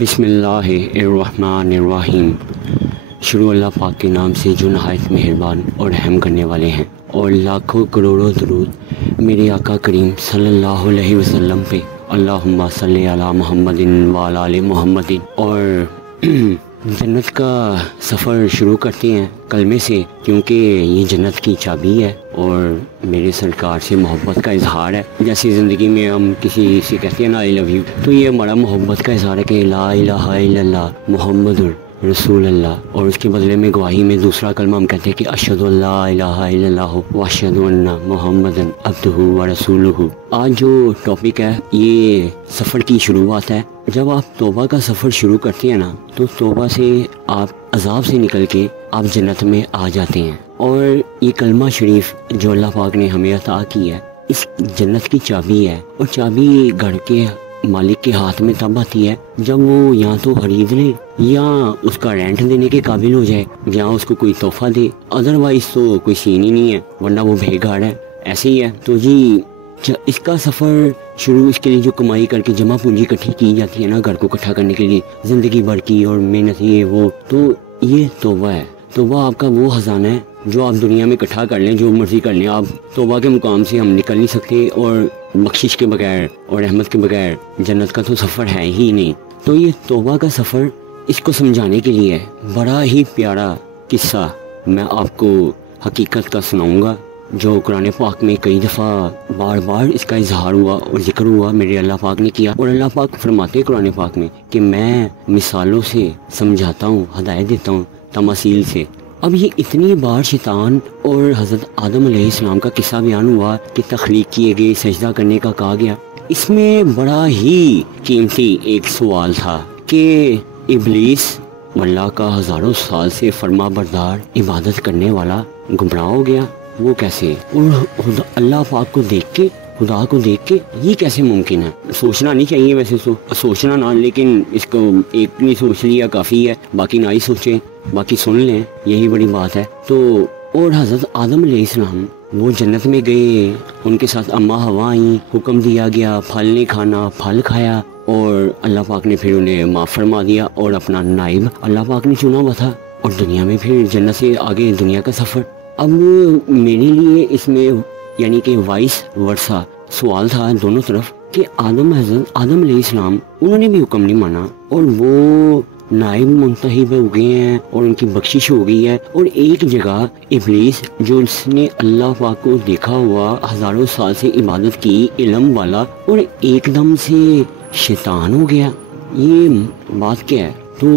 बिस्मिल्लाहिर्रहमानिर्रहीम। शुरू अल्लाह पाक के नाम से जो नहायत मेहरबान और रहम करने वाले हैं, और लाखों करोड़ों दरूद मेरे आका करीम सल्लल्लाहु अलैहि वसल्लम पे, अल्लाहुम्मा सल्ली अला मुहम्मदिन व अला आलि मुहम्मदिन। और जन्नत का सफ़र शुरू करते हैं कलमे से, क्योंकि ये जन्नत की चाबी है और मेरे सरकार से मोहब्बत का इजहार है। जैसे ज़िंदगी में हम किसी से कहते हैं ना आई लव यू, तो ये हमारा मोहब्बत का इजहार है कि ला इलाहा इल्लल्लाह मुहम्मदुर रसूल अल्लाह, और उसके बदले में गवाही में दूसरा कलमा हम कहते हैं कि अशहदु अल्ला इलाहा इल्लल्लाह व अशहदु अन्ना मुहम्मदन अब्दुहु व रसूलुहु। आज जो टॉपिक है ये सफ़र की शुरुआत है। जब आप तौबा का सफ़र शुरू करते हैं ना, तो तौबा से आप अजाब से निकल के आप जन्नत में आ जाते हैं। और ये कलमा शरीफ जो अल्लाह पाक ने हमें अता की है, इस जन्नत की चाबी है। और चाबी घर के मालिक के हाथ में तब आती है जब वो या तो खरीद ले या उसका रेंट देने के काबिल हो जाए, या उसको कोई तोहफा दे। अदरवाइज तो कोई सीन ही नहीं है, वरना वो बेघर है। ऐसे ही है। तो जी इसका सफ़र शुरू, इसके लिए जो कमाई करके जमा पूंजी इकट्ठी की जाती है ना, घर को इकट्ठा करने के लिए ज़िंदगी भर की और मेहनत ये वो, तो ये तौबा है। तौबा आपका वो ख़जाना है जो आप दुनिया में इकट्ठा कर लें, जो मर्ज़ी कर लें आप। तौबा के मुकाम से हम निकल नहीं सकते, और बख्शिश के बगैर और रहमत के बगैर जन्नत का तो सफ़र है ही नहीं। तो ये तौबा का सफ़र, इसको समझाने के लिए बड़ा ही प्यारा किस्सा मैं आपको हकीकत का सुनाऊँगा, जो कुरान पाक में कई दफ़ा बार बार इसका इजहार हुआ और जिक्र हुआ, मेरे अल्लाह पाक ने किया। और अल्लाह पाक फरमाते कुरान पाक में कि मैं मिसालों से समझाता हूँ, हदायत देता हूँ, तमासील से। अब ये इतनी बार शैतान और हज़रत आदम अलैहिस्सलाम का किस्सा बयान हुआ कि तख्लीक किए गए, सजदा करने का कहा गया। इसमें बड़ा ही कीमती एक सवाल था कि इब्लीस, अल्लाह का हज़ारों साल से फरमा बरदार इबादत करने वाला, गुमराह हो गया। वो कैसे? और अल्लाह पाक को देख के, खुदा को देख के ये कैसे मुमकिन है? सोचना नहीं चाहिए वैसे, सोचना ना, लेकिन इसको एक नहीं सोच लिया काफ़ी है, बाकी ना ही सोचें, बाकी सुन लें, यही बड़ी बात है। तो और हज़रत आदम अलैहिस्सलाम वो जन्नत में गए, उनके साथ अम्मा हवा आई, हुक्म दिया गया फल नहीं खाना, फल खाया, और अल्लाह पाक ने फिर उन्हें माफ़ फरमा दिया और अपना नाइब अल्लाह पाक ने चुना हुआ था। और दुनिया में फिर जन्नत से आगे दुनिया का सफ़र। अब मेरे लिए इसमें यानी कि वाइस वर्सा सवाल था दोनों तरफ कि हज़रत आदम अलैहिस्सलाम, उन्होंने भी हुक्म नहीं माना और वो नाइब मुंतहिब हो गए हैं और उनकी बख्शिश हो गई है। और एक जगह इब्लीस, जो इसने अल्लाह पाक को देखा हुआ, हज़ारों साल से इबादत की, इल्म वाला, और एकदम से शैतान हो गया। ये बात क्या है? तो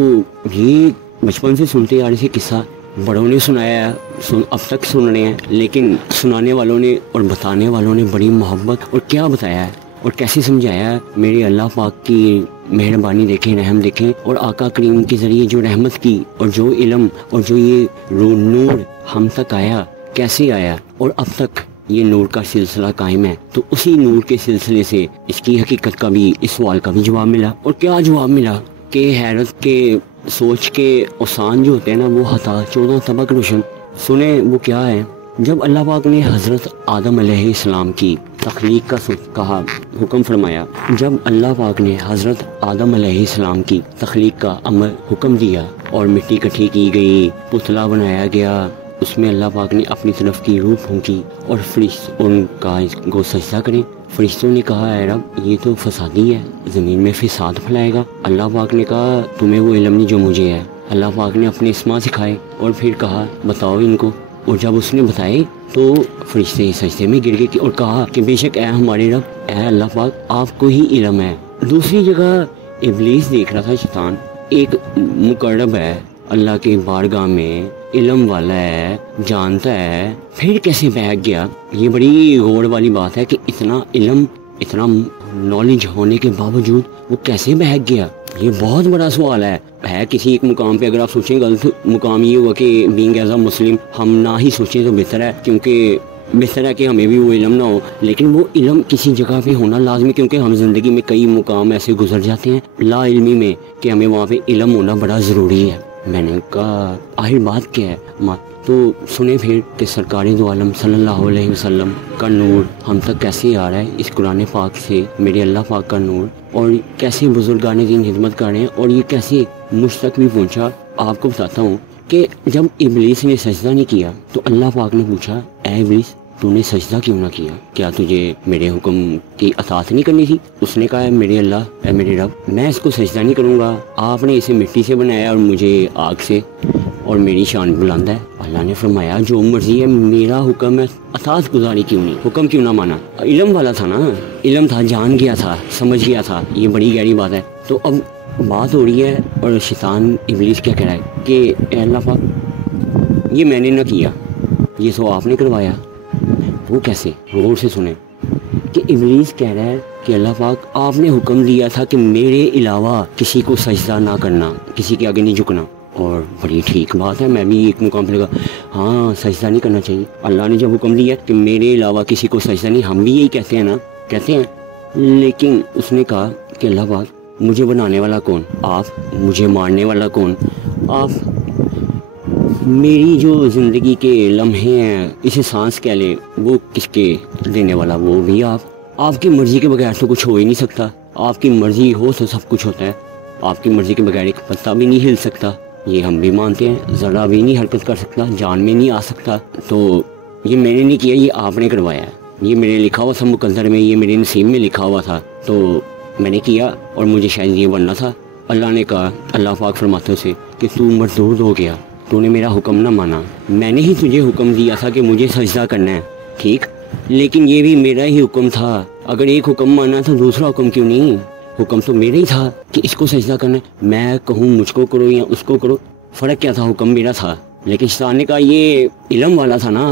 ये बचपन से सुनते आ रहे थे किस्सा, बड़ों ने सुनाया, अब तक सुन रहे हैं, लेकिन सुनाने वालों ने और बताने वालों ने बड़ी मोहब्बत और क्या बताया है और कैसे समझाया है। मेरे अल्लाह पाक की मेहरबानी देखें, रहम देखें, और आका करीम के ज़रिए जो रहमत की और जो इल्म और जो ये नूर हम तक आया, कैसे आया, और अब तक ये नूर का सिलसिला कायम है। तो उसी नूर के सिलसिले से इसकी हकीकत का भी, इस सवाल का भी जवाब मिला। और क्या जवाब मिला कि हैरत के, सोच के औसान जो होते हैं ना, वो हता 14 तबक रोशन। सुने वो क्या है? जब अल्लाह पाक ने हज़रत आदम अलैहिस्सलाम की तख्लीक का कहा, हुक्म फरमाया, जब अल्लाह पाक ने हज़रत आदम अलैहिस्सलाम की तख्लीक का अमल हुक्म दिया और मिट्टी इकट्ठी की गई, पुतला बनाया गया, उसमें अल्लाह पाक ने अपनी तरफ की रूह फूंकी और फरिश्तों उनका इसको सजदा करें। फरिश्तों ने कहा, है रब, ये तो फसादी है, ज़मीन में फसाद फैलाएगा। अल्लाह पाक ने कहा, तुम्हें वो इल्म नहीं जो मुझे है। अल्लाह पाक ने अपने इस्मा सिखाए और फिर कहा, बताओ इनको। और जब उसने बताए तो फरिश्ते सजदे में गिर गए और कहा कि बेशक है हमारे रब, है अल्लाह पाक, आपको ही इल्म है। दूसरी जगह इब्लीस देख रहा था, शैतान एक मुकर्रब है अल्लाह के बारगाह में, इल्म वाला है, जानता है, फिर कैसे बहक गया? ये बड़ी गौर वाली बात है कि इतना इल्म, इतना नॉलेज होने के बावजूद वो कैसे बहक गया? ये बहुत बड़ा सवाल है किसी एक मुकाम पे। अगर आप सोचें, गलत मुकाम ये हुआ कि बीइंग एज अ मुस्लिम हम ना ही सोचें तो बेहतर है, क्योंकि बेहतर है कि हमें भी वो इल्म ना हो, लेकिन वो इल्म किसी जगह पे होना लाजमी, क्योंकि हम जिंदगी में कई मुकाम ऐसे गुजर जाते हैं ला इल्मी में कि हमें वहाँ पे इल्म होना बड़ा ज़रूरी है। मैंने कहा आखिर बात क्या है माँ? तो सुने फिर कि सरकारी दो आलम सल्लल्लाहु अलैहि वसल्लम का नूर हम तक कैसे आ रहा है इस कुरान पाक से, मेरे अल्लाह पाक का नूर, और कैसे बुजुर्गान दीन हिदमत कर रहे हैं और ये कैसे मुझ तक भी पहुँचा। आपको बताता हूँ कि जब इब्लीस ने सजदा नहीं किया तो अल्लाह पाक ने पूछा, ऐ इब्लीस तूने सजदा क्यों ना किया? क्या तुझे मेरे हुक्म की अतात नहीं करनी थी? उसने कहा, मेरे अल्लाह, ऐ मेरे रब, मैं इसको सजदा नहीं करूँगा। आपने इसे मिट्टी से बनाया और मुझे आग से, और मेरी शान बुलंद है। अल्लाह ने फरमाया, जो मर्जी है, मेरा हुक्म है, अतात गुजारी क्यों नहीं, हुक्म क्यों ना माना? इल्म वाला था ना, इल्म था, जान गया था, समझ गया था। ये बड़ी गहरी बात है। तो अब बात हो रही है और शैतान इब्लीस क्या कह रहा है कि अल्लाह पाक ये मैंने ना किया, ये तो आपने करवाया। वो कैसे? गौर से सुने कि इब्लीस कह रहा है कि अल्लाह पाक आपने हुक्म दिया था कि मेरे अलावा किसी को सजदा ना करना, किसी के आगे नहीं झुकना। और बड़ी ठीक बात है, मैं भी एक मुकाम पर लगा, हाँ सजदा नहीं करना चाहिए। अल्लाह ने जब हुक्म दिया कि मेरे अलावा किसी को सजदा नहीं, हम भी यही कहते हैं ना, कहते हैं। लेकिन उसने कहा कि अल्लाह पाक मुझे बनाने वाला कौन? आप। मुझे मारने वाला कौन? आप। मेरी जो ज़िंदगी के लम्हे हैं, इसे सांस कह लें, वो किसके देने वाला? वो भी आप। आपकी मर्ज़ी के बगैर तो कुछ हो ही नहीं सकता। आपकी मर्ज़ी हो तो सब कुछ होता है। आपकी मर्ज़ी के बगैर एक पत्ता भी नहीं हिल सकता, ये हम भी मानते हैं। ज़रा भी नहीं हरकत कर सकता, जान में नहीं आ सकता। तो ये मैंने नहीं किया, ये आपने करवाया है। ये मेरे लिखा हुआ था मुकद्दर में, ये मेरे नसीब में लिखा हुआ था, तो मैंने किया और मुझे शायद ये बनना था। अल्लाह ने कहा, अल्लाह पाक फरमाते से कि तू मरदूद हो गया, तूने मेरा हुक्म ना माना। मैंने ही तुझे हुक्म दिया था कि मुझे सजदा करना है, ठीक, लेकिन ये भी मेरा ही हुक्म था। अगर एक हुक्म माना तो दूसरा हुक्म क्यों नहीं? हुक्म तो मेरा ही था कि इसको सजदा करना है। मैं कहूँ मुझको करो या उसको करो, फ़र्क क्या था? हुक्म मेरा था। लेकिन शैतान ने कहा, ये इल्म वाला था ना,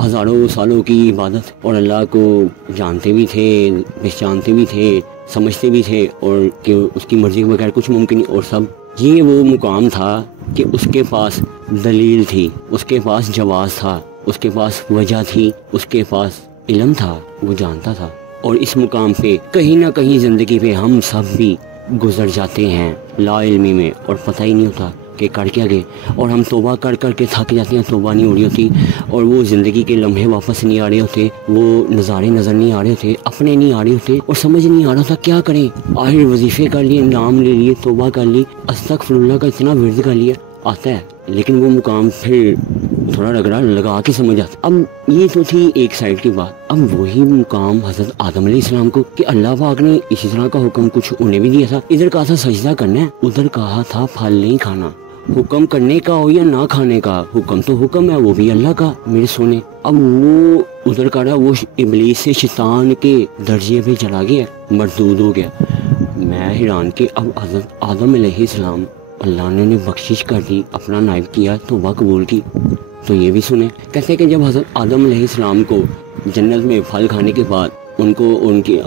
हज़ारों सालों की इबादत, और अल्लाह को जानते भी थे, पहचानते भी थे, समझते भी थे, और कि उसकी मर्ज़ी के बगैर कुछ मुमकिन नहीं। और सब ये वो मुकाम था कि उसके पास दलील थी, उसके पास जवाब था, उसके पास वजह थी, उसके पास इल्म था, वो जानता था। और इस मुकाम पे कहीं ना कहीं ज़िंदगी पे हम सब भी गुजर जाते हैं लाइल्मी में, और पता ही नहीं होता कि कर क्या गए। और हम तौबा कर कर के थक जाते हैं, तौबा नहीं हो रही होती, और वो ज़िंदगी के लम्हे वापस नहीं आ रहे होते, वो नज़ारे नज़र नहीं आ रहे होते, अपने नहीं आ रहे होते, और समझ नहीं आ रहा था क्या करें। आखिर वजीफ़े कर लिए, नाम ले लिए, तौबा कर ली, अस्तगफिरुल्लाह का इतना विर्द कर लिया, आता है, लेकिन वो मुकाम फिर थोड़ा रगड़ा लगा के समझ आता। अब ये तो थी एक साइड की बात। अब वही मुकाम हज़रत आदम अलैहिस्सलाम को कि अल्लाह पाक ने इसी तरह का हुक्म कुछ उन्हें भी दिया था। इधर कहा था सजदा करना है, उधर कहा था फल नहीं खाना। हुक्म करने का हो या ना खाने का, हुक्म तो हुक्म है, वो भी अल्लाह का, मेरे सोने। अब वो उधर का रहा, वो इब्लीस से शैतान के दर्जे पे चला गया, मरदूद हो गया। मैं हैरान कि अब हज़रत आदम अलैहिस्सलाम अल्लाह ने उन्हें बख्शिश कर दी, अपना नाइब किया, तौबा कबूल की। तो ये भी सुने, कहते हैं कि जब हज़रत आदम अलैहिस्सलाम को जन्नत में फल खाने के बाद उनको, उनकी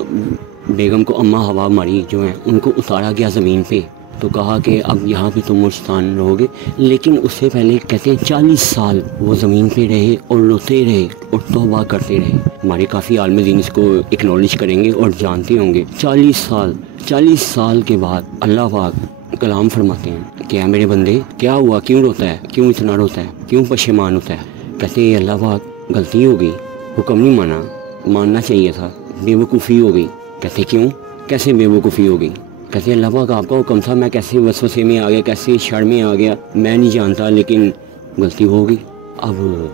बेगम को, अम्मा हवा मारी जो है, उनको उतारा गया ज़मीन पे, तो कहा कि अब यहाँ पे तुम मुश्तान रहोगे। लेकिन उससे पहले कहते हैं 40 साल वो ज़मीन पे रहे और रोते रहे और तौबा करते रहे। हमारे काफ़ी आलम दीन इसको एक्नॉलेज करेंगे और जानते होंगे। 40 साल के बाद अल्लाह पाक कलाम फरमाते हैं, क्या मेरे बंदे क्या हुआ, क्यों रोता है, क्यों इतना रोता है, क्यों पशेमान होता है? कहते हैं अल्लाह पाक गलती हो गई, हुक्म नहीं माना, मानना चाहिए था, बेवकूफ़ी हो गई। कहते क्यों, कैसे बेवकूफ़ी हो गई? कहते अल्लाह पाक आपका हुक्म था, मैं कैसे वसवसे में आ गया, कैसे शर में आ गया, मैं नहीं जानता, लेकिन गलती हो गई। अब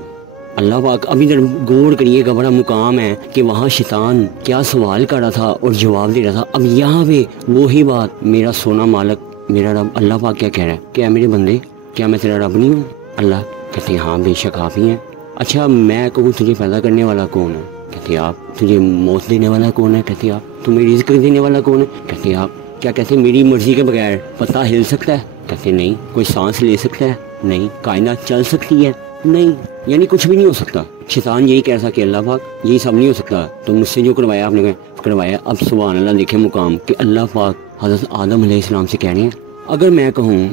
अल्लाह पाक, अब इधर गौर करिएगा, बड़ा मुकाम है कि वहाँ शैतान क्या सवाल कर रहा था और जवाब दे रहा था। अब यहाँ पे वही बात, मेरा सोना मालक, मेरा रब, अल्लाह पाक क्या कह रहा है, क्या मेरे बंदे, क्या मैं तेरा रब नहीं हूँ? अल्लाह कहते हैं हाँ बेशक आप ही हैं। अच्छा मैं कहूँ तुझे पैदा करने वाला कौन है? कहते आप। तुझे मौत देने वाला कौन है? कहते आप। तुम्हें रिज़्क़ देने वाला कौन है? कहते आप। क्या कहते मेरी मर्जी के बगैर पत्ता हिल सकता है? कहते नहीं। कोई सांस ले सकता है? नहीं। कायनात चल सकती है? नहीं। यानी कुछ भी नहीं हो सकता। शैतान यही कह रहा कि अल्लाह पाक यही सब नहीं हो सकता, तो मुझसे जो करवाया आपने करवाया। अब सुभान अल्लाह, देखे मुकाम कि अल्लाह पाक हज़रत आदम अलैहिस्सलाम से कह रहे हैं, अगर मैं कहूँ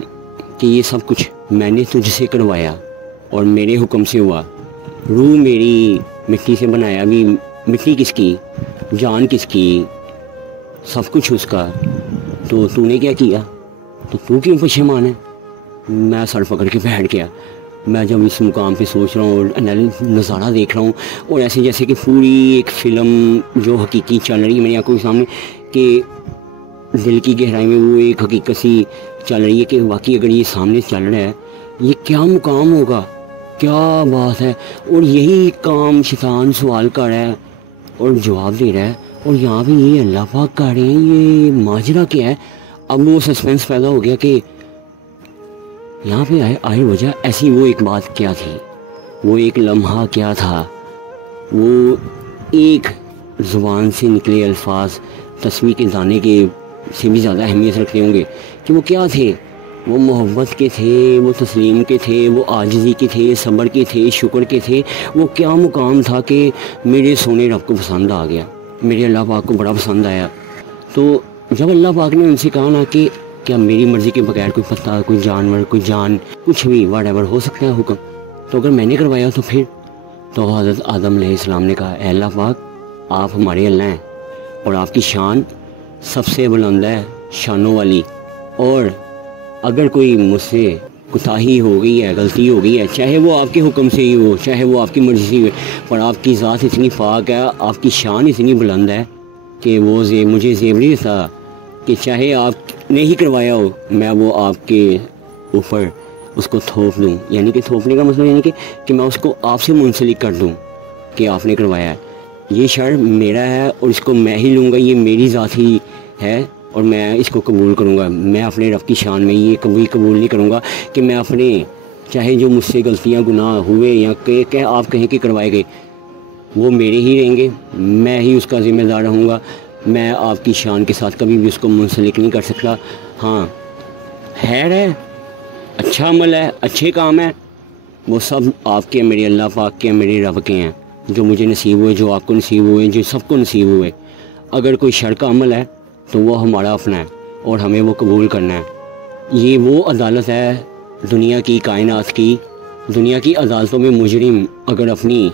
कि ये सब कुछ मैंने तुझसे करवाया और मेरे हुक्म से हुआ, रूह मेरी मिट्टी से बनाया, भी मिट्टी किसकी, जान किसकी, सब कुछ उसका, तो तूने क्या किया? तो तू क्यों पशेमान है? मैं सर पकड़ के बैठ गया। मैं जब इस मुकाम पे सोच रहा हूँ और नज़ारा देख रहा हूँ, और ऐसे जैसे कि पूरी एक फ़िल्म जो हकीकी चल रही है मेरी आंखों के सामने, कि दिल की गहराई में वो एक हकीकत सी चल रही है कि वाकई अगर ये सामने चल रहा है, ये क्या मुकाम होगा, क्या बात है। और यही काम शैतान सवाल कर रहा है और जवाब दे रहा है, और यहाँ पे ये अल्लाह पाक कर रहे हैं, ये माजरा क्या है। अब वो सस्पेंस पैदा हो गया कि यहाँ पे आए वजह ऐसी, वो एक बात क्या थी, वो एक लम्हा क्या था, वो एक ज़ुबान से निकले अल्फाज तस्वीर के दाने के से भी ज़्यादा अहमियत रखते होंगे कि वो क्या थे। वो मोहब्बत के थे, वो तस्लीम के थे, वो आजिज़ी के थे, सब्र के थे, शुक्र के थे। वो क्या मुकाम था कि मेरे सोने रब को पसंद आ गया, मेरे अल्लाह पाक को बड़ा पसंद आया। तो जब अल्लाह पाक ने उनसे कहा ना कि क्या मेरी मर्ज़ी के बगैर कोई पत्ता, कोई जानवर, कोई जान, कुछ भी व्हाटएवर हो सकता है हुक्म, तो अगर मैंने करवाया तो फिर, तो हज़रत आदम अलैहिस्सलाम ने कहा, ए अल्लाह पाक, आप हमारे अल्लाह हैं और आपकी शान सबसे बुलंद है, शानों वाली। और अगर कोई मुझसे कोताही हो गई है, गलती हो गई है, चाहे वो आपके हुक्म से ही हो, चाहे वो आपकी मर्ज़ी से ही हो, पर आपकी ज़ात इतनी पाक है, आपकी शान इतनी बुलंद है कि वो मुझे ज़ेब नहीं था कि चाहे आपने ही करवाया हो, मैं वो आपके ऊपर उसको थोप दूँ। यानी कि थोपने का मतलब यानी कि मैं उसको आपसे मुंसलिक कर दूँ कि आपने करवाया है। ये शर मेरा है और इसको मैं ही लूँगा, ये मेरी ज़ात ही है और मैं इसको कबूल करूँगा। मैं अपने रब की शान में ये कभी कबूल नहीं करूँगा कि मैं अपने, चाहे जो मुझसे गलतियाँ गुनाह हुए या कह आप कहें कि करवाए गए, वो मेरे ही रहेंगे, मैं ही उसका ज़िम्मेदार रहूँगा। मैं आपकी शान के साथ कभी भी उसको मुंसलिक नहीं कर सकता। हाँ, खैर है, अच्छा अमल है, अच्छे काम है, वो सब आपके, मेरे अल्लाह पाक के, मेरे रब के हैं, जो मुझे नसीब हुए, जो आपको नसीब हुए, जो सबको नसीब हुए। अगर कोई शर का अमल है तो वो हमारा अपना है और हमें वो कबूल करना है। ये वो अदालत है दुनिया की, कायनात की। दुनिया की अदालतों में मुजरिम अगर अपनी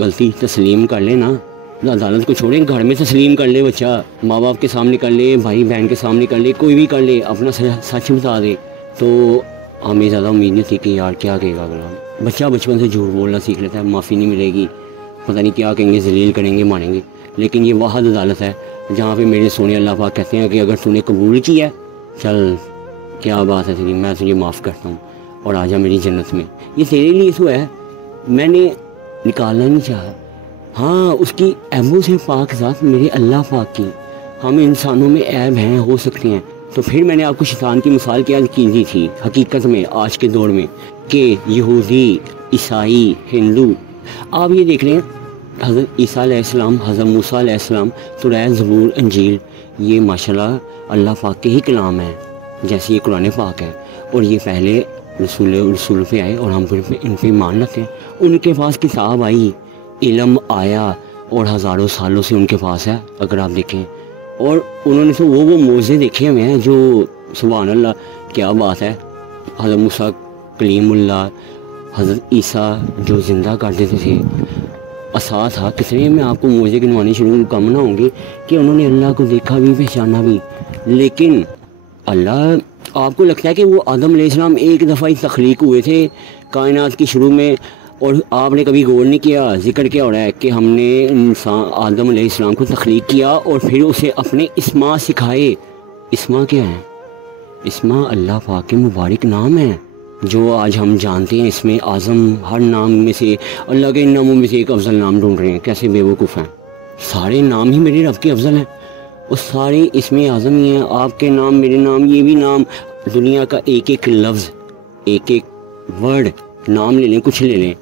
गलती तस्लीम कर ले ना, तो अदालत को छोड़ें, घर में तस्लीम कर ले बच्चा, माँ बाप के सामने कर ले, भाई बहन के सामने कर ले, कोई भी कर ले, अपना सच बता दे, तो हमें ज़्यादा उम्मीद नहीं थी कि यार क्या कहेगा अगला। बच्चा बचपन से झूठ बोलना सीख लेता है, माफ़ी नहीं मिलेगी, पता नहीं क्या कहेंगे, जलील करेंगे, मारेंगे। लेकिन ये वाहद अदालत है जहाँ पे मेरे सोने अल्लाह पाक कहते हैं कि अगर तूने कबूल किया, चल क्या बात है तेरी, मैं तुझे माफ़ करता हूँ और आजा मेरी जन्नत में। ये तेरे लिए तो है, मैंने निकालना नहीं चाहा। हाँ, उसकी ऐबों से पाक ज़ात मेरे अल्लाह पाक की। हम इंसानों में ऐब हैं, हो सकते हैं। तो फिर मैंने आपको शैतान की मिसाल क्या की दी थी हकीकत में आज के दौर में, कि यहूदी, ईसाई, हिंदू, आप ये देख रहे हैं, हज़रत ईसा अलैहिस्सलाम, हज़रत मूसा अलैहिस्सलाम, तौरात, ज़बूर, इंजील, ये माशाल्लाह अल्लाह पाक के ही कलाम है, जैसे ये कुरान पाक है। और ये पहले रसूल पे आए और हम फिर इन पे मान रखते हैं। उनके पास किताब आई, इल्म आया और हज़ारों सालों से उनके पास है, अगर आप देखें। और उन्होंने तो वो मौज़े देखे हुए हैं जो सुभान अल्लाह, क्या बात है। हज़रत मूसा कलीमुल्लाह, हज़रत ईसा जो ज़िंदा कर देते थे, असा था, कितने में आपको मौज़े गिनवाने शुरू कम ना होंगे कि उन्होंने अल्लाह को देखा भी, पहचाना भी। लेकिन अल्लाह, आपको लगता है कि वो आदम अलैहिस्सलाम एक दफ़ा ही तख्लीक हुए थे कायनात की शुरू में, और आपने कभी गौर नहीं किया, जिक्र क्या हो रहा है कि हमने इंसान आदम अलैहिस्सलाम को तख्लीक किया और फिर उसे अपने इस्मा सिखाए। इस्मा क्या है? इस्मा अल्लाह पाक के मुबारक नाम है जो आज हम जानते हैं। इसमें आज़म, हर नाम में से, अल्लाह के नामों में से एक अफजल नाम ढूंढ रहे हैं, कैसे बेवकूफ़ हैं। सारे नाम ही मेरे रब के अफजल हैं और सारे इसमें आज़म ही हैं। आपके नाम, मेरे नाम, ये भी नाम, दुनिया का एक एक लफ्ज़, एक एक वर्ड, नाम ले लें, कुछ ले लें,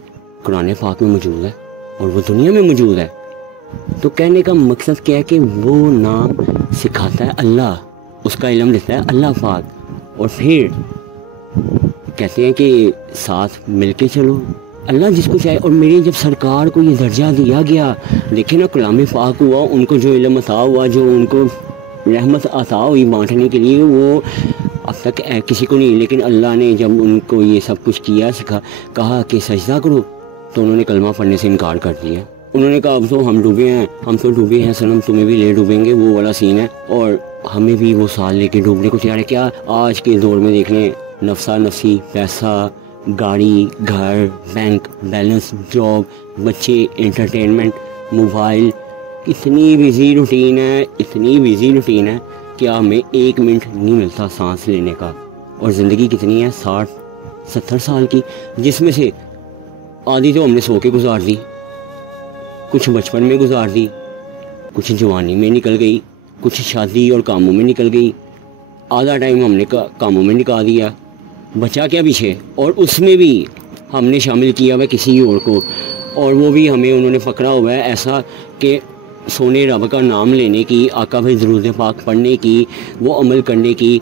कुरान पाक में मौजूद है और वो दुनिया में मौजूद है। तो कहने का मकसद क्या है कि वो नाम सिखाता है अल्लाह, उसका इल्म देता है अल्लाह पाक, और फिर कहते हैं कि साथ मिलके चलो, अल्लाह जिसको चाहे। और मेरी जब सरकार को ये दर्जा दिया गया, देखे ना, कलाम पाक हुआ, उनको जो इल्म अता हुआ, जो उनको रहमत अता हुई बांटने के लिए, वो अब तक किसी को नहीं। लेकिन अल्लाह ने जब उनको ये सब कुछ किया, कहा कि सजदा करो, तो उन्होंने कलमा पढ़ने से इनकार कर दिया। उन्होंने कहा अब तो हम डूबे हैं, हम तो डूबे हैं सनम, तुम्हें भी ले डूबेंगे, वो वाला सीन है। और हमें भी वो साल लेके डूबने को तैयार है। क्या आज के दौर में देख लें, नफसा नफसी, पैसा, गाड़ी, घर, बैंक बैलेंस, जॉब, बच्चे, एंटरटेनमेंट, मोबाइल, इतनी बिजी रूटीन है, इतनी बिजी रूटीन है कि हमें 1 मिनट नहीं मिलता सांस लेने का। और ज़िंदगी कितनी है, 60-70 साल की, जिसमें से आधी तो हमने सो के गुजार दी, कुछ बचपन में गुजार दी, कुछ जवानी में निकल गई, कुछ शादी और कामों में निकल गई, आधा टाइम हमने कामों में निकाल दिया, बचा क्या पीछे। और उसमें भी हमने शामिल किया हुआ किसी और को, और वो भी हमें उन्होंने पकड़ा हुआ है ऐसा कि सोने रब का नाम लेने की, आका भाई दरूद पाक पढ़ने की, वो अमल करने की,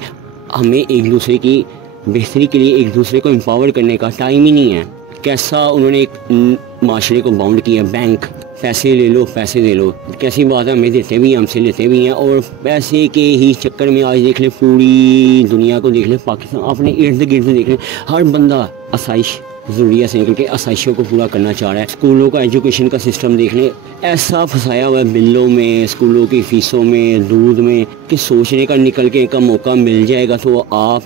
हमें एक दूसरे की बेहतरी के लिए एक दूसरे को एम्पावर करने का टाइम ही नहीं है। कैसा उन्होंने एक माशरे को बाउंड किया, बैंक, पैसे ले लो पैसे दे लो, कैसी बात है, हमें देते भी हैं, हमसे लेते भी हैं। और पैसे के ही चक्कर में आज देख ले पूरी दुनिया को देख ले, पाकिस्तान अपने इर्द गिर्द देख ले, हर बंदा आसाइश ज़रूरिया से निकल के आसाइशों को पूरा करना चाह रहा है। स्कूलों का एजुकेशन का सिस्टम देख ले, ऐसा फंसाया हुआ है बिलों में, स्कूलों की फ़ीसों में, दूध में, कि सोचने का निकल के का मौका मिल जाएगा तो आप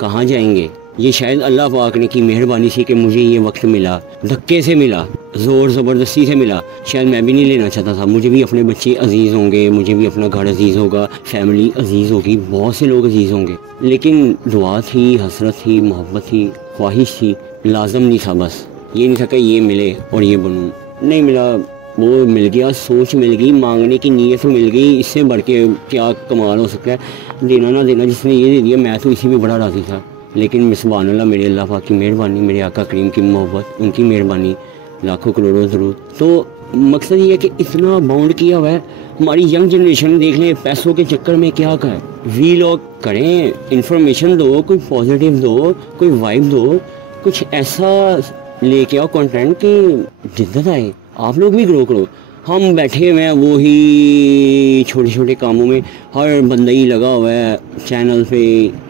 कहाँ जाएंगे। ये शायद अल्लाह पाक ने की मेहरबानी थी कि मुझे ये वक्त मिला, धक्के से मिला, ज़ोर ज़बरदस्ती से मिला। शायद मैं भी नहीं लेना चाहता था, मुझे भी अपने बच्चे अजीज़ होंगे, मुझे भी अपना घर अजीज़ होगा, फैमिली अजीज़ होगी, बहुत से लोग अजीज़ होंगे, लेकिन दुआ थी, हसरत थी, मोहब्बत थी, ख्वाहिश थी, लाजम नहीं था। बस ये नहीं था कि ये मिले और ये बनूँ, नहीं मिला, वो मिल गया, सोच मिल गई, मांगने की नीयत मिल गई, इससे बढ़ के क्या कमाल हो सकता है। देना ना देना, जिसने ये दे दिया मैं तो इसी में बड़ा राज़ी था। लेकिन सुभान अल्लाह, मेरे अल्लाह पाक की मेहरबानी, मेरे आका करीम की मोहब्बत, उनकी मेहरबानी, लाखों करोड़ों ज़रूर। तो मकसद ये है कि इतना बाउंड किया हुआ है। हमारी यंग जनरेशन देख लें, पैसों के चक्कर में क्या करें, वीलॉग करें, इंफॉर्मेशन दो, कोई पॉजिटिव दो, कोई वाइब दो, कुछ ऐसा लेके आओ कंटेंट कि जिद्दत आए, आप लोग भी ग्रो करो। हम बैठे हुए हैं वो ही छोटे छोटे कामों में, हर बंदा ही लगा हुआ है चैनल पे।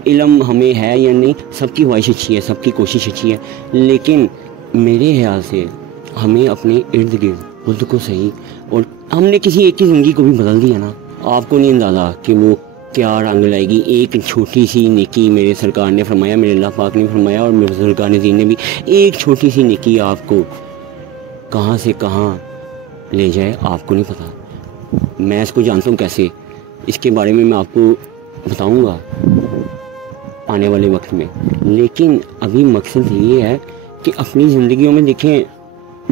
इल्म हमें है या नहीं, सबकी ख्वाहिश अच्छी है, सबकी कोशिश अच्छी है, लेकिन मेरे ख्याल से हमें अपने इर्द गिर्द खुद को सही, और हमने किसी एक की ज़िंदगी को भी बदल दिया ना, आपको नहीं अंदाज़ा कि वो क्या रंग लाएगी। एक छोटी सी नेकी मेरे सरकार ने फरमाया, मेरे अल्लाह पाक ने फरमाया, और मेरे बुजुर्गान दीन ने भी, एक छोटी सी नेकी आपको कहाँ से कहाँ ले जाए आपको नहीं पता। मैं इसको जानता हूँ कैसे, इसके बारे में मैं आपको बताऊँगा आने वाले वक्त में। लेकिन अभी मकसद ये है कि अपनी ज़िंदगियों में देखें,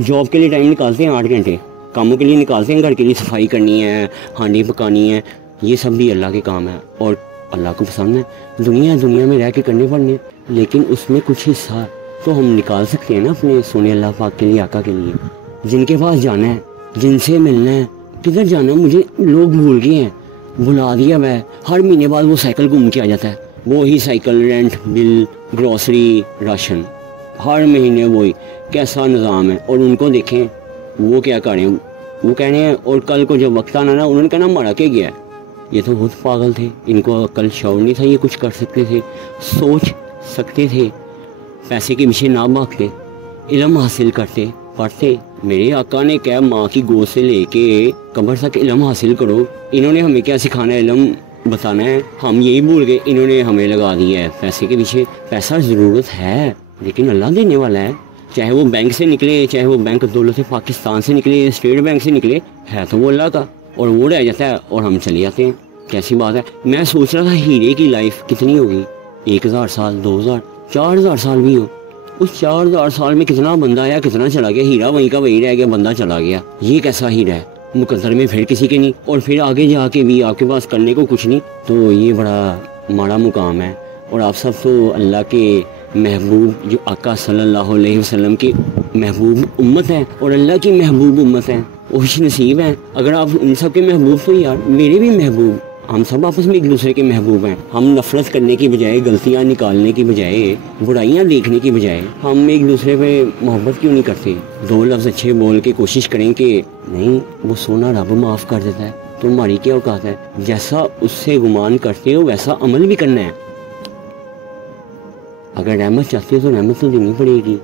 जॉब के लिए टाइम निकालते हैं 8 घंटे, कामों के लिए निकालते हैं, घर के लिए सफाई करनी है, हांडी पकानी है, ये सब भी अल्लाह के काम है और अल्लाह को पसंद है। दुनिया में रह के करने पड़ने, लेकिन उसमें कुछ हिस्सा तो हम निकाल सकते हैं ना अपने सोने अल्लाह पाक के लिए, आका के लिए। जिनके पास जाना है, जिनसे मिलना है, किधर जाना है, मुझे लोग भूल गए हैं, बुला दिया मैं। हर महीने बाद वो साइकिल घूम के आ जाता है, वो ही cycle, rent, bill, grocery, ration, हर महीने वही। कैसा निज़ाम है। और उनको देखें वो क्या कर रहे हैं, वो कह रहे हैं, और कल को जब वक्त आना ना, उन्होंने कहना मरा के गया। ये तो बहुत पागल थे, इनको कल शौर नहीं था, ये कुछ कर सकते थे, सोच सकते थे, पैसे के पीछे ना भागते, इल्म हासिल करते, पढ़ते। मेरे आका ने क्या, माँ की गोद से लेके कब्र तक इल्म हासिल करो। इन्होंने हमें क्या सिखाना है, इल्म बताना है, हम यही भूल गए। इन्होंने हमें लगा दिया है पैसे के पीछे। पैसा ज़रूरत है, लेकिन अल्लाह देने वाला है। चाहे वो बैंक से निकले, चाहे वो बैंक दौलत पाकिस्तान से निकले, स्टेट बैंक से निकले, है तो वो अल्लाह का, और वो रह जाता है और हम चले जाते हैं। कैसी बात है। मैं सोच रहा था हीरे की लाइफ कितनी होगी, 1000 साल, 2000, 4000 साल भी हो। उस 4000 साल में कितना बंदा आया, कितना चला गया, हीरा वहीं का वहीं रह गया, बंदा चला गया। ये कैसा हीरा है, मुकद्दर में फिर किसी के नहीं, और फिर आगे जाके भी आपके पास करने को कुछ नहीं। तो ये बड़ा माड़ा मुकाम है। और आप सब तो अल्लाह के महबूब, जो आका सल्लल्लाहु अलैहि वसल्लम की महबूब उम्मत है और अल्लाह की महबूब उम्मत है, खुश नसीब है। अगर आप उन सब के महबूब, तो यार मेरे भी महबूब, हम सब आपस में एक दूसरे के महबूब हैं। हम नफरत करने की बजाय, गलतियाँ निकालने की बजाय, बुराइयाँ देखने की बजाय, हम एक दूसरे पे मोहब्बत क्यों नहीं करते। 2 लफ्ज़ अच्छे बोल के कोशिश करें कि नहीं, वो सोना रब माफ़ कर देता है, तो हमारी क्या औकात है। जैसा उससे गुमान करते हो वैसा अमल भी करना है। अगर रहमत चाहते हो तो रहमत तो देनी पड़ेगी।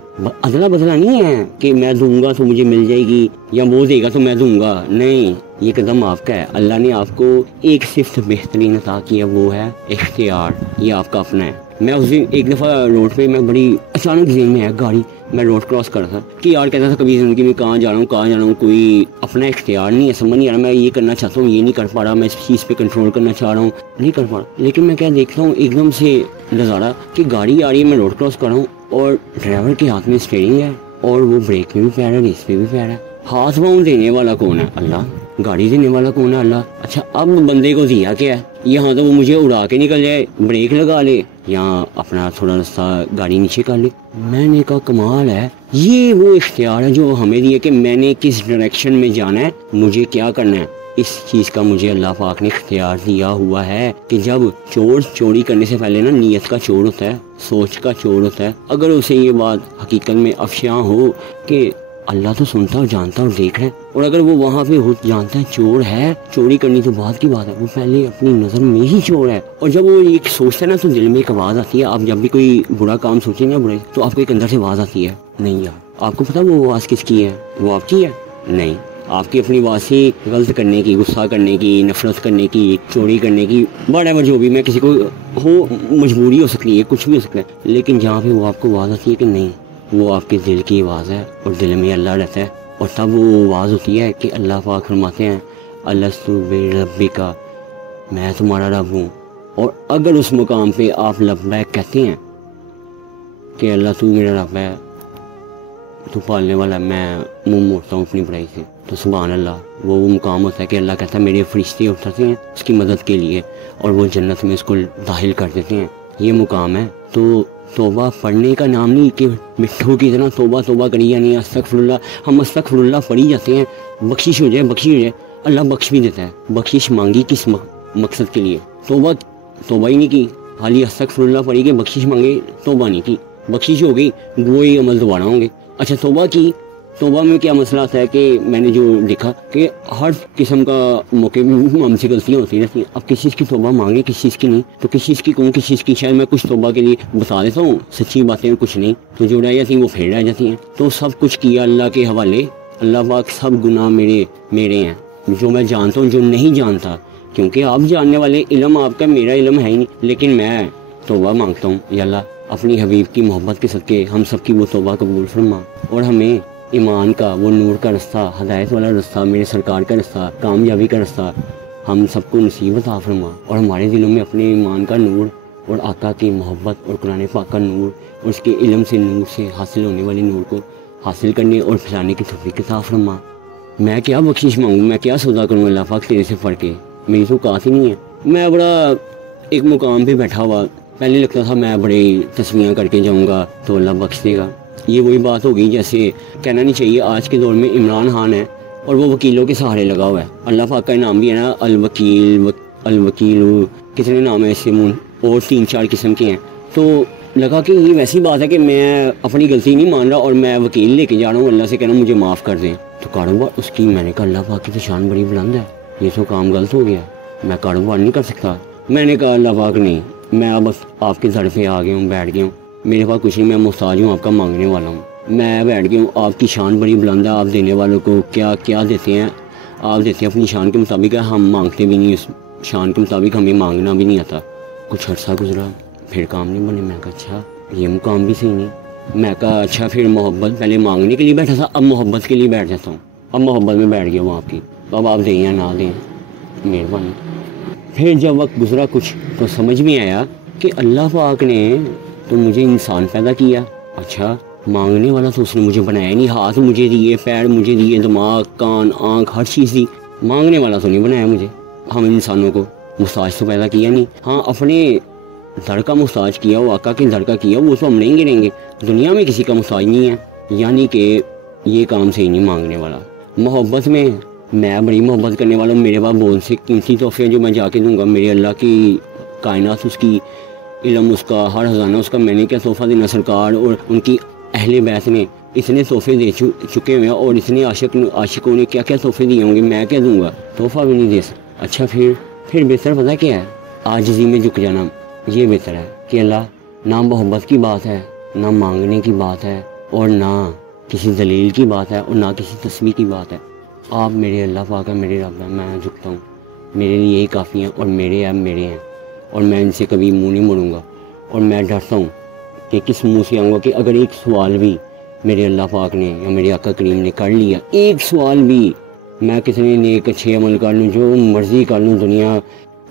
अदला बदला नहीं है कि मैं दूंगा तो मुझे मिल जाएगी, या वो देगा तो मैं दूंगा। नहीं, ये कदम आपका है। अल्लाह ने आपको एक सिर्फ बेहतरीन अता किया, वो है इख्तियार। ये आपका अपना है। मैं उस दिन एक दफ़ा रोड पे मैं बड़ी अचानक जेन में आया गाड़ी, मैं रोड क्रॉस कर रहा था कि यार कहता था कभी ज़िंदगी में कहाँ जा रहा हूँ, कोई अपना इख्तियार नहीं है, समझ नहीं आ रहा, मैं ये करना चाहता हूँ, ये नहीं कर पा रहा, मैं इस चीज़ पे कंट्रोल करना चाह रहा हूँ, नहीं कर पा रहा। लेकिन मैं क्या देखता हूँ एकदम से नज़ारा कि गाड़ी आ रही है, मैं रोड क्रॉस कर रहा हूँ और ड्राइवर के हाथ में स्टीयरिंग है और वो ब्रेक में भी पैर है, रेस पे भी पैर है। हाथ पाँव देने वाला कौन है? अल्लाह। गाड़ी देने वाला कौन है? अल्लाह। अच्छा, अब बंदे को दिया क्या है? यहाँ तो वो मुझे उड़ा के निकल जाए, ब्रेक लगा ले या अपना थोड़ा रास्ता गाड़ी नीचे कर ले। मैंने कहा कमाल है, ये वो इख्तियार है जो हमें दिया कि मैंने किस डायरेक्शन में जाना है, मुझे क्या करना है। इस चीज़ का मुझे अल्लाह पाक ने इख्तियार दिया हुआ है कि जब चोर चोरी करने से पहले ना नीयत का चोर होता है, सोच का चोर होता है। अगर उसे ये बात हकीकत में अफशा हो कि अल्लाह तो सुनता और जानता और देख रहा है, और अगर वो वहाँ पे हो जानता है चोर है, चोरी करनी तो बात की बात है, वो पहले अपनी नज़र में ही चोर है। और जब वो ये सोचता है ना तो दिल में एक आवाज़ आती है। आप जब भी कोई बुरा काम सोचें ना बुरे, तो आपको एक अंदर से आवाज़ आती है, नहीं यार, आपको पता वो आवाज़ किसकी है? वो आपकी है? नहीं, आपकी अपनी आवाज़ से गलत करने की, गुस्सा करने की, नफरत करने की, चोरी करने की, बड़ा जो भी, मैं किसी को हो मजबूरी हो सकती है, कुछ भी हो सकता है। लेकिन जहाँ पे वो आपको आवाज़ आती है कि नहीं, वो आपके दिल की आवाज़ है और दिल में अल्लाह रहता है, और तब वो आवाज़ होती है कि अल्लाह पाक फरमाते हैं अलस्तु बिरब्बिका, मैं तुम्हारा रब हूँ। और अगर उस मुकाम पे आप लब्बैक कहते हैं कि अल्लाह तू मेरा रब है, तू पालने वाला, मैं मुँह मोड़ता हूँ अपनी बुराई से, तो सुभान अल्लाह, वो मुकाम होता है कि अल्लाह कहता है मेरे फरिश्ते उतरते हैं उसकी मदद के लिए और वो जन्नत में उसको दाखिल कर देते हैं। ये मुकाम है। तो तौबा पढ़ने का नाम नहीं कि मिट्ठू की तरह तौबा तौबा करी, यानी अस्तगफिरुल्लाह, हम अस्तगफिरुल्लाह पढ़ी जाते हैं, बख्शिश हो जाए, बख्शिश हो जाए, अल्लाह बख्श भी देता है। बख्शिश मांगी किस मकसद के लिए? तौबा ही नहीं की, खाली अस्तगफिरुल्लाह पढ़ी के बख्शिश मांगे, तौबा नहीं की, बख्शिश हो गई, वही अमल दोबारा होंगे। अच्छा, तौबा की, तौबा में क्या मसला आता है कि मैंने जो देखा कि हर किस्म का मौके में हमसे गलतियाँ होती रहती हैं। अब किस चीज़ की तौबा मांगे, किस चीज़ की नहीं, तो किस चीज़ की कहूँ, किस चीज़ की शायद मैं कुछ तौबा के लिए बता देता हूँ सच्ची बातें, कुछ नहीं, तो जो रह जाती हैं वो फिर रह जाती हैं। तो सब कुछ किया अल्लाह के हवाले, अल्लाह पाक सब गुनाह मेरे हैं, जो मैं जानता हूँ, जो नहीं जानता, क्योंकि आप जानने वाले, इल्म आपका, मेरा इल्म है ही नहीं, लेकिन मैं तौबा मांगता हूँ या अल्लाह अपनी हबीब की मोहब्बत के सदके हम सब की वो तौबा कबूल फरमा, और हमें ईमान का वो नूर का रास्ता, हदायत वाला रास्ता, मेरे सरकार का रास्ता, कामयाबी का रास्ता हम सबको नसीब अता फरमा, और हमारे दिलों में अपने ईमान का नूर और आका की मोहब्बत और कुरान पाक का नूर और उसके इल्म से, नूर से हासिल होने वाले नूर को हासिल करने और फैलाने की तौफीक अता फरमा। मैं क्या बख्शिश मांगूँ, मैं क्या सौदा करूँ अल्लाह पाक तेरे से पढ़ के, मेरी तो औकात ही नहीं है। मैं बड़ा एक मुकाम पे बैठा हुआ, पहले लगता था मैं बड़े तस्वीरें करके जाऊँगा तो अल्लाह बख्श देगा। ये वही बात हो गई जैसे कहना नहीं चाहिए, आज के दौर में इमरान खान है और वो वकीलों के सहारे लगा हुआ है। अल्लाह पाक का नाम भी है ना, अलवकील, कितने नाम है इससे, और 3-4 किस्म के हैं। तो लगा कि ये वैसी बात है कि मैं अपनी गलती नहीं मान रहा और मैं वकील लेके जा रहा हूँ, अल्लाह से कहना मुझे माफ़ कर दें। तो कारोबार उसकी, मैंने कहा अल्लाह पाक की तो शान बड़ी बुलंद है, ये तो काम गलत हो गया, मैं कारोबार नहीं कर सकता। मैंने कहा अल्लाह पाक नहीं, मैं अब आपके दर पे आ गया हूँ, बैठ गया हूँ, मेरे पास कुछ नहीं, मैं मुहताज हूँ, आपका मांगने वाला हूँ, मैं बैठ गया हूँ। आपकी शान बड़ी बुलंद है, आप देने वालों को क्या क्या देते हैं, आप देते हैं अपनी शान के मुताबिक, हम मांगते भी नहीं, उस शान के मुताबिक हमें मांगना भी नहीं आता। कुछ अर्सा गुजरा, फिर काम नहीं बने। मैं कहा अच्छा ये मुकाम भी सही नहीं। मैं कहा अच्छा फिर मोहब्बत, पहले मांगने के लिए बैठा था, अब मोहब्बत के लिए बैठ जाता हूँ, अब मोहब्बत में बैठ गया हूँ आपकी, अब आप दें या ना दें, मेहरबानी। फिर जब वक्त गुजरा कुछ तो समझ में आया कि अल्लाह पाक ने तो मुझे इंसान पैदा किया, अच्छा मांगने वाला तो उसने मुझे बनाया नहीं, हाथ मुझे दिए, पैर मुझे दिए, दिमाग, कान, आँख, हर चीज़ दी, मांगने वाला तो नहीं बनाया मुझे। हम इंसानों को मुस्ताज तो पैदा किया नहीं, हाँ अपने दर का मुस्ताज किया, वो आका के दर का किया, वो तो हम नहीं गिरेंगे, दुनिया में किसी का मुस्ताज नहीं है। यानी कि ये काम से ही नहीं मांगने वाला। मोहब्बत में मैं बड़ी मोहब्बत करने वाला हूँ, मेरे पास बहुत से कीमती तोहफे जो मैं जाके दूंगा, मेरे अल्लाह की कायनात, उसकी इल्म, उसका हर खजाना उसका, मैंने क्या तोहफा देना। सरकार और उनकी अहले बैत ने इतने तोहफे दे चुके हुए हैं और इतने आशिकों ने क्या क्या तोहफे दिए होंगे, मैं क्या दूंगा, तोहफा भी नहीं दे सकता। अच्छा फिर बेहतर पता क्या है, आजिज़ी में झुक जाना, ये बेहतर है कि अल्लाह, ना मोहब्बत की बात है, ना मांगने की बात है, और ना किसी दलील की बात है, और ना किसी तस्वीर की बात है। आप मेरे अल्लाह पाक है, मेरे रब है, मैं झुकता हूँ, मेरे लिए यही काफ़ी हैं, और मेरे अब मेरे हैं, और मैं इनसे कभी मुँह नहीं मोड़ूंगा। और मैं डरता हूँ कि किस मुंह से आऊँगा कि अगर एक सवाल भी मेरे अल्लाह पाक ने या मेरे आका करीम ने कर लिया, एक सवाल भी, मैं कितने नेक अच्छे अमल कर लूँ, जो मर्ज़ी कर लूँ, दुनिया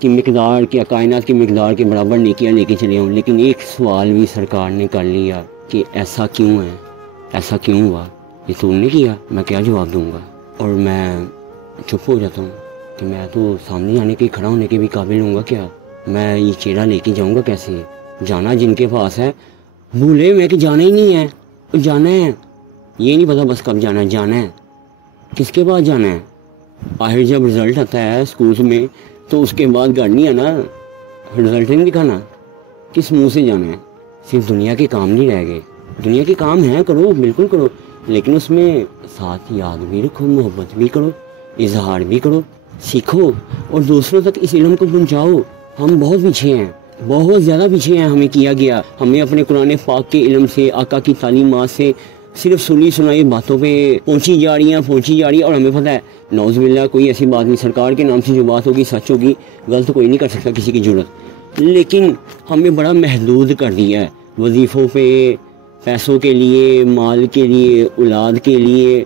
की मिकदार की, कायनात की मिकदार के बराबर नेकियां लेके चले आऊँ, लेकिन एक सवाल भी सरकार ने कर लिया कि ऐसा क्यों है, ऐसा क्यों हुआ, ये तूने किया, मैं क्या जवाब दूँगा। और मैं चुप हो जाता हूँ कि मैं तो सामने आने के, खड़ा होने के भी काबिल हूँगा क्या, मैं ये चेहरा लेके जाऊँगा कैसे। जाना जिनके पास है, भूले मैं कि जाना ही नहीं है, जाना है, ये नहीं पता बस कब जाना है, जाना है, किसके पास जाना है। आखिर जब रिज़ल्ट आता है स्कूल में तो उसके बाद घर नहीं आना, रिज़ल्ट नहीं दिखाना, किस मुंह से जाना है। सिर्फ दुनिया के काम नहीं रह गए, दुनिया के काम हैं, करो, बिल्कुल करो, लेकिन उसमें साथ याद भी रखो, मोहब्बत भी करो, इजहार भी करो, सीखो और दूसरों तक इस इल्म को पहुँचाओ। हम बहुत पीछे हैं, बहुत ज़्यादा पीछे हैं, हमें किया गया, हमें अपने कुरान पाक के इल्म से, आका की तालीमात से सिर्फ सुनी सुनाई बातों पे पहुंची जा रही है और हमें पता है नौज़ुबिल्लाह कोई ऐसी बात नहीं, सरकार के नाम से जो बात होगी सच होगी, गलत कोई नहीं कर सकता किसी की जरूरत, लेकिन हमें बड़ा महदूद कर दिया है वजीफ़ों पे, पैसों के लिए, माल के लिए, औलाद के लिए,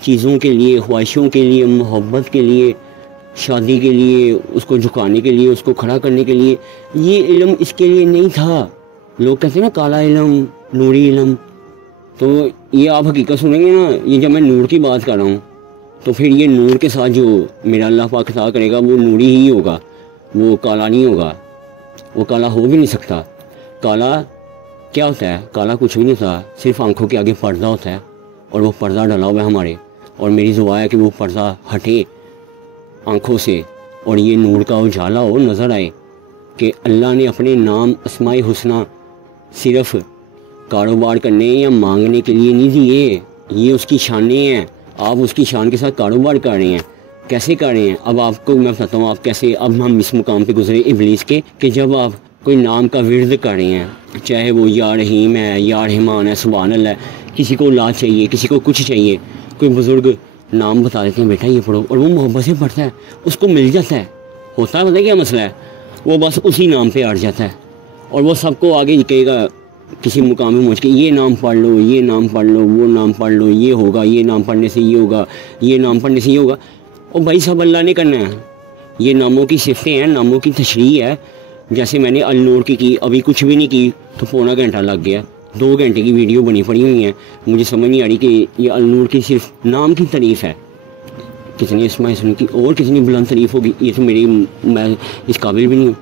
चीज़ों के लिए, ख्वाहिशों के लिए, मोहब्बत के लिए, शादी के लिए, उसको झुकाने के लिए, उसको खड़ा करने के लिए। ये इल्म इसके लिए नहीं था। लोग कहते हैं ना काला इल्म, नूरी इल्म, तो ये आप हकीकत सुनेंगे ना, ये जब मैं नूर की बात कर रहा हूँ तो फिर ये नूर के साथ जो मेरा अल्लाह पाक अता करेगा वो नूरी ही होगा, वो काला नहीं होगा, वो काला हो भी नहीं सकता। काला क्या होता है, काला कुछ भी नहीं होता, सिर्फ आंखों के आगे पर्दा होता है और वो पर्दा डला हुआ है हमारे, और मेरी दुआ है कि वो पर्दा हटे आँखों से और ये नूर का उजाला हो, नज़र आए कि अल्लाह ने अपने नाम अस्माए हुस्ना सिर्फ कारोबार करने या मांगने के लिए नहीं दिए, ये उसकी शानें हैं, आप उसकी शान के साथ कारोबार कर रहे हैं। कैसे कर रहे हैं, अब आपको मैं बताता हूँ आप कैसे। अब हम इस मुकाम पे गुजरे इब्लीस के कि जब आप कोई नाम का विर्द कर रहे हैं, चाहे वो या रहीम है, या रहमान है, सुभान अल्लाह है, किसी को औलाद चाहिए, किसी को कुछ चाहिए, कोई बुज़ुर्ग नाम बता देते हैं बेटा ये पढ़ो, और वो मोहब्बत से पढ़ता है, उसको मिल जाता है। होता है पता है क्या मसला है, वो बस उसी नाम पे अड़ जाता है और वो सबको आगे कहेगा किसी मुकाम में पहुँच के ये नाम पढ़ लो, ये नाम पढ़ लो, वो नाम पढ़ लो, ये होगा, ये नाम पढ़ने से ये होगा, ये नाम पढ़ने से ये होगा। और भाई सब अल्लाह ने करना है, ये नामों की सिफतें हैं, नामों की तशरीह है। जैसे मैंने अल नूर की अभी कुछ भी नहीं की तो पौना घंटा लग गया, 2 घंटे की वीडियो बनी पड़ी हुई है, मुझे समझ नहीं आ रही कि ये अल नूर की सिर्फ नाम की तारीफ़ है, कितनी इसमें की और कितनी बुलंद तारीफ़ होगी, ये तो मैं इस काबिल भी नहीं हूँ।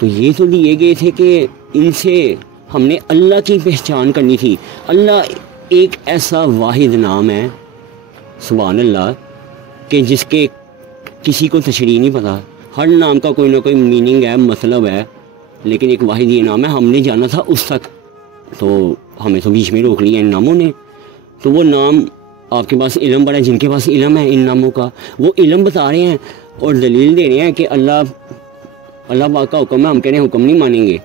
तो ये तो लिए गए थे कि इनसे हमने अल्लाह की पहचान करनी थी। अल्लाह एक ऐसा वाहिद नाम है सुभान अल्लाह कि जिसके किसी को तशरीह नहीं पता, हर नाम का कोई ना कोई मीनिंग है, मतलब है, लेकिन एक वाहिद ये नाम है, हमने जाना था उस तक, तो हमें तो बीच में रोक लिया इन नामों ने। तो वो नाम आपके पास इल्म बड़ा है, जिनके पास इल्म है इन नामों का, वो इल्म बता रहे हैं और दलील दे रहे हैं कि अल्लाह पाक का हुक्म है, हम कह रहे हैं हुक्म नहीं मानेंगे,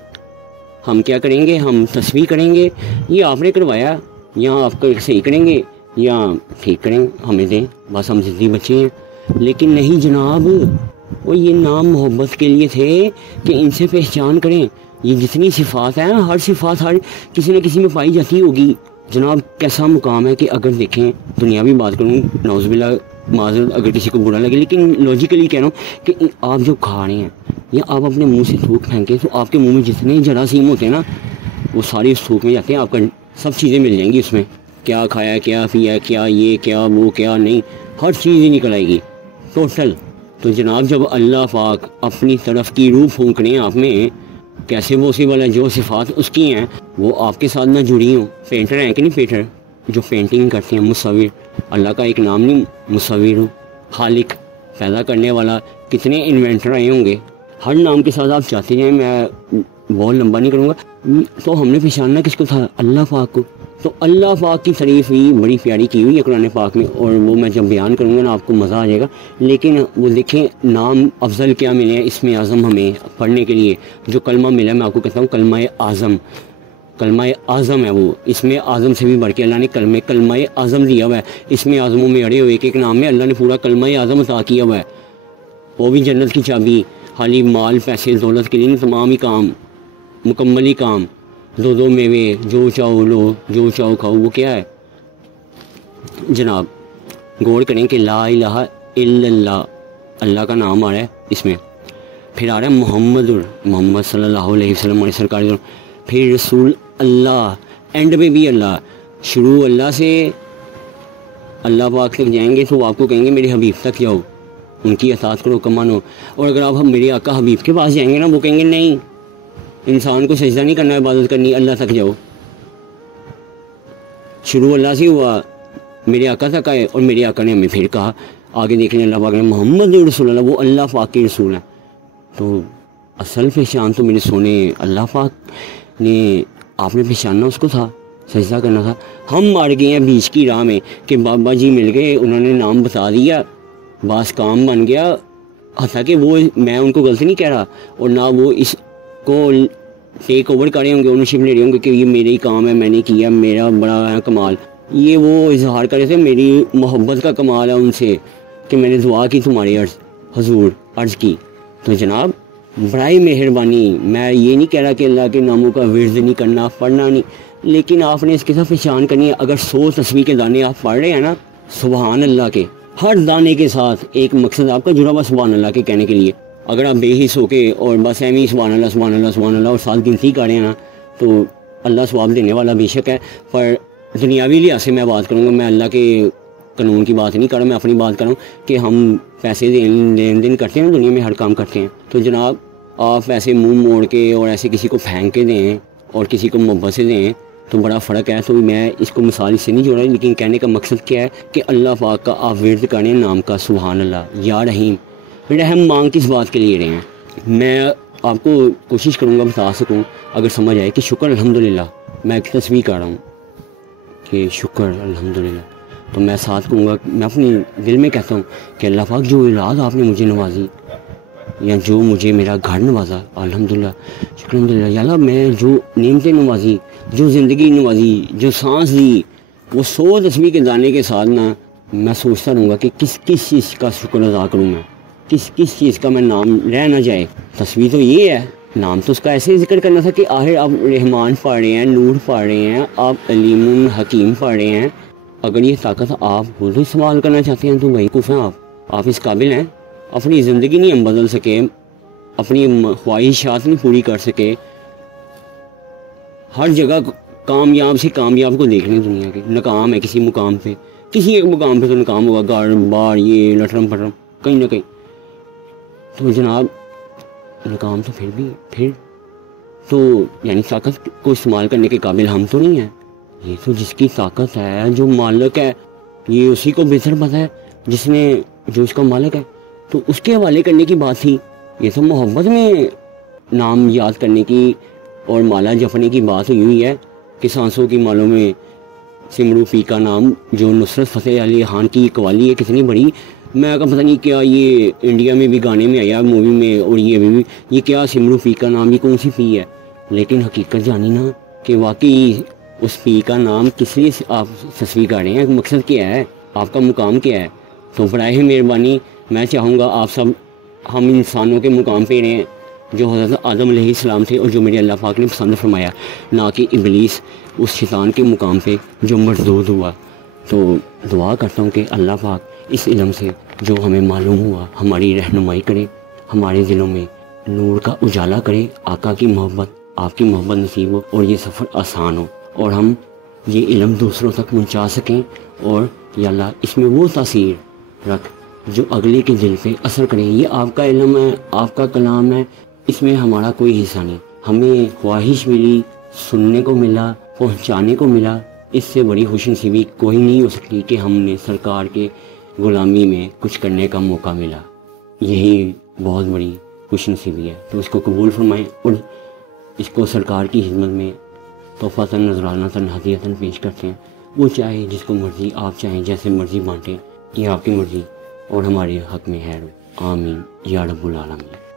हम क्या करेंगे, हम तस्बीह करेंगे, ये आपने करवाया, या आपको सही करेंगे या ठीक करेंगे, हमें दें, बस हम ज़िद्दी बच्चे हैं। लेकिन नहीं जनाब, वो ये नाम मोहब्बत के लिए थे कि इनसे पहचान करें। ये जितनी सिफ़ात हैं, हर सिफ़ात हर किसी न किसी में पाई जाती होगी। जनाब कैसा मुकाम है कि अगर देखें, दुनियावी बात करूँ, नौज़ुबिल्लाह माज़रत अगर किसी को बुरा लगे, लेकिन लॉजिकली कह रहा हूँ कि आप जो खा रहे हैं या आप अपने मुंह से थूक फेंकें तो आपके मुंह में जितने जरासीम होते हैं ना, वो सारे उस थूक में जाते हैं, आपका सब चीज़ें मिल जाएंगी उसमें, क्या खाया, क्या पिया, क्या ये, क्या वो, क्या नहीं, हर चीज़ ही निकल आएगी टोटल। तो जनाब जब अल्लाह पाक अपनी तरफ की रूह फूंक रहे हैं आप में, कैसे वो उसी वाला जो सिफ़ात उसकी हैं वो आपके साथ ना जुड़ी हों। पेंटर हैं कि नहीं, पेंटर जो पेंटिंग करते हैं, मुसव्विर, अल्लाह का एक नाम नहीं मुसव्विर, खालिक, पैदा करने वाला, कितने इन्वेंटर आए होंगे, हर नाम के साथ आप चाहते हैं, मैं बहुत लंबा नहीं करूँगा। तो हमने पहचानना किसको था, अल्लाह पाक को। तो अल्लाह पाक की तारीफ़ भी बड़ी प्यारी की हुई है कुरान पाक में, और वो मैं जब बयान करूँगा ना आपको मज़ा आ जाएगा। लेकिन वो देखें नाम अफजल क्या मिले हैं इसमें आज़म हमें पढ़ने के लिए, जो कलमा मिला मैं आपको कहता हूँ कलमा आज़म, कलमा आज़म है वो, इसमें आज़म से भी बढ़ के अल्लाह ने कलमा आज़म दिया हुआ है। इसमें आज़मों में अड़े हुए एक नाम में अल्लाह ने पूरा कलमा आज़म अता किया हुआ है, वो भी जन्नत की चाबी, खाली माल पैसे दौलत के लिए नहीं, तमाम ही काम मुकम्मली काम, दो दो मेवे, जो चाहो लो, जो चाहो खाओ, वो क्या है जनाब? गौर करें कि ला इलाहा इल्लल्लाह, अल्लाह का नाम आ रहा है इसमें, फिर आ रहा है मोहम्मद सल्लल्लाहु अलैहि वसल्लम हमारे सरकार, फिर रसूल अल्लाह, एंड पे भी अल्लाह। शुरू अल्लाह से अल्लाह पाक तक जाएंगे तो आपको कहेंगे मेरे हबीब तक जाओ, उनकी अतात करो, कमानो। और अगर आप मेरे आका हबीब के पास जाएंगे ना, वो कहेंगे नहीं, इंसान को सजदा नहीं करना, इबादत करनी, अल्लाह तक जाओ। शुरू अल्लाह से हुआ, मेरे आका तक आए, और मेरे आका ने हमें फिर कहा, आगे देख लें अल्लाह पाक ने मोहम्मद रसूल अल्लाह, वो अल्लाह पाक के रसूल हैं। तो असल पहचान तो मेरे सोने अल्लाह पाक ने, आपने पहचानना उसको था, सजदा करना था। हम मार गए हैं बीच की राह में कि बाबा जी मिल गए, उन्होंने नाम बता दिया, बस काम बन गया। हालांकि वो, मैं उनको गलती नहीं कह रहा, और ना वो इसको टेक ओवर कर रहे होंगे, ओनरशिप ले रहे होंगे कि ये मेरे ही काम है, मैंने किया, मेरा बड़ा है कमाल। ये वो इजहार कर रहे थे मेरी मोहब्बत का कमाल है उनसे कि मैंने दुआ की तुम्हारी हजूर अर्ज की। तो जनाब बड़ी मेहरबानी, मैं ये नहीं कह रहा कि अल्लाह के नामों का विर्द नहीं करना, पढ़ना नहीं, लेकिन आपने इसके साथ पहचान करनी है। अगर 100 तस्बीह के दाने आप पढ़ रहे हैं ना, सुबहान अल्लाह के, हर दाने के साथ एक मकसद आपका जुड़ा हुआ सुबहान अल्लाह के कहने के लिए। अगर आप बेहिस होके और बस एम ही सुबहान अल्लाह सुबहान अल्लाह सुबहान अल्लाह और साथ गिनती कर रहे हैं ना, तो अल्लाह सवाब देने वाला बेशक है। पर दुनियावी लिहाज से मैं बात करूँगा, मैं अल्लाह के कानून की बात नहीं कर रहा, मैं अपनी बात कर रहा हूँ कि हम पैसे लेन देन करते हैं, दुनिया में हर काम करते हैं। तो जनाब आप पैसे मुंह मोड़ के और ऐसे किसी को फेंक के दें और किसी को मोहब्बत से दें तो बड़ा फ़र्क है। तो मैं इसको मिसाल इससे नहीं जोड़ा, लेकिन कहने का मकसद क्या है कि अल्लाह पाक का आप विर्द करें नाम का, सुभान अल्लाह या रहीम। रहम मांग किस बात के लिए रहे हैं, मैं आपको कोशिश करूँगा बता सकूँ, अगर समझ आए कि शुक्र अल्हम्दुलिल्लाह, मैं एक तस्वीर कर रहा हूँ कि शुक्र अल्हम्दुलिल्लाह, तो मैं साथ कहूँगा, मैं अपने दिल में कहता हूँ कि अल्लाह पाक जो औलाद आपने मुझे नवाजी, या जो मुझे मेरा घर नवाजा, अल्हम्दुलिल्लाह शुक्र अल्हम्दुलिल्लाह, या अल्लाह मैं जो नेमतें नवाजी, जो ज़िंदगी नवाजी, जो सांस दी, वो 100 तस्बीह के दाने के साथ ना मैं सोचता रहूँगा कि किस किस चीज़ का शुक्र अदा करूँ, मैं किस किस चीज़ का मैं नाम रह ना जाए। तस्वीर तो ये है, नाम तो उसका ऐसे जिक्र करना था कि आखिर आप रहमान पढ़ रहे हैं, नूर पढ़ रहे हैं, आप अलीमुन हकीम पढ़ रहे हैं। अगर ये ताकत आप खुद इस्तेमाल करना चाहते हैं तो बेवकूफ़ हैं आप इस काबिल हैं। अपनी ज़िंदगी नहीं हम बदल सके, अपनी ख्वाहिशात नहीं पूरी कर सके, हर जगह कामयाब से कामयाब को देख लें दुनिया के, नाकाम है किसी मुकाम पे, किसी एक मुकाम पे तो नाकाम होगा, गाड़ बार ये लटरम पटरम कहीं ना कहीं। तो जनाब नाकाम तो फिर तो यानी ताकत को इस्तेमाल करने के काबिल हम तो नहीं हैं। ये तो जिसकी ताकत है, जो मालिक है, ये उसी को बेहतर पता है, जिसने जो इसका मालिक है, तो उसके हवाले करने की बात थी। ये तो मोहब्बत में नाम याद करने की और माला जपने की बात हुई है कि सांसों की मालों में सिमरू फी का नाम, जो नुसरत फ़तेह अली खान की कवाली है कितनी बड़ी। मैं का पता नहीं क्या ये इंडिया में भी गाने में आया, मूवी में, और ये भी ये क्या सिमरू फी का नाम, ये कौन सी फ़ी है, लेकिन हकीकत जानी ना कि वाकई उस फ़ी का नाम किस लिए आप तस्वीर कर रहे हैं, मकसद क्या है, आपका मुकाम क्या है। तो बराए मेहरबानी मैं चाहूँगा आप सब हम इंसानों के मुकाम पे रहें जो हज़रत आदम अलैहिस्सलाम थे और जो मेरे अल्लाह पाक ने पसंद फरमाया, ना कि इब्लीस उस शैतान के मुकाम पे जो मरदूद हुआ। तो दुआ करता हूँ कि अल्लाह पाक इस इल्म से जो हमें मालूम हुआ हमारी रहनुमाई करे, हमारे दिलों में नूर का उजाला करे, आका की मोहब्बत, आपकी मोहब्बत नसीब हो और ये सफ़र आसान हो और हम ये इल्म दूसरों तक पहुँचा सकें। और या अल्लाह इसमें वो तासीर रख जो अगले के दिल पे असर करें। ये आपका इल्म है, आपका कलाम है, इसमें हमारा कोई हिस्सा नहीं। हमें ख्वाहिश मिली, सुनने को मिला, पहुँचाने को मिला, इससे बड़ी खुशनसीबी कोई नहीं हो सकती कि हमने सरकार के ग़ुलामी में कुछ करने का मौका मिला। यही बहुत बड़ी खुशनसीबी है। तो इसको कबूल फरमाएँ और इसको सरकार की खिदमत में तोहफ़तन नज़रानतन हदियतन पेश करते हैं। वो चाहे जिसको मर्ज़ी, आप चाहें जैसे मर्ज़ी बाँटें, ये आपकी मर्ज़ी और हमारे हक़ में है। आमीन या रब्बुल आलमीन।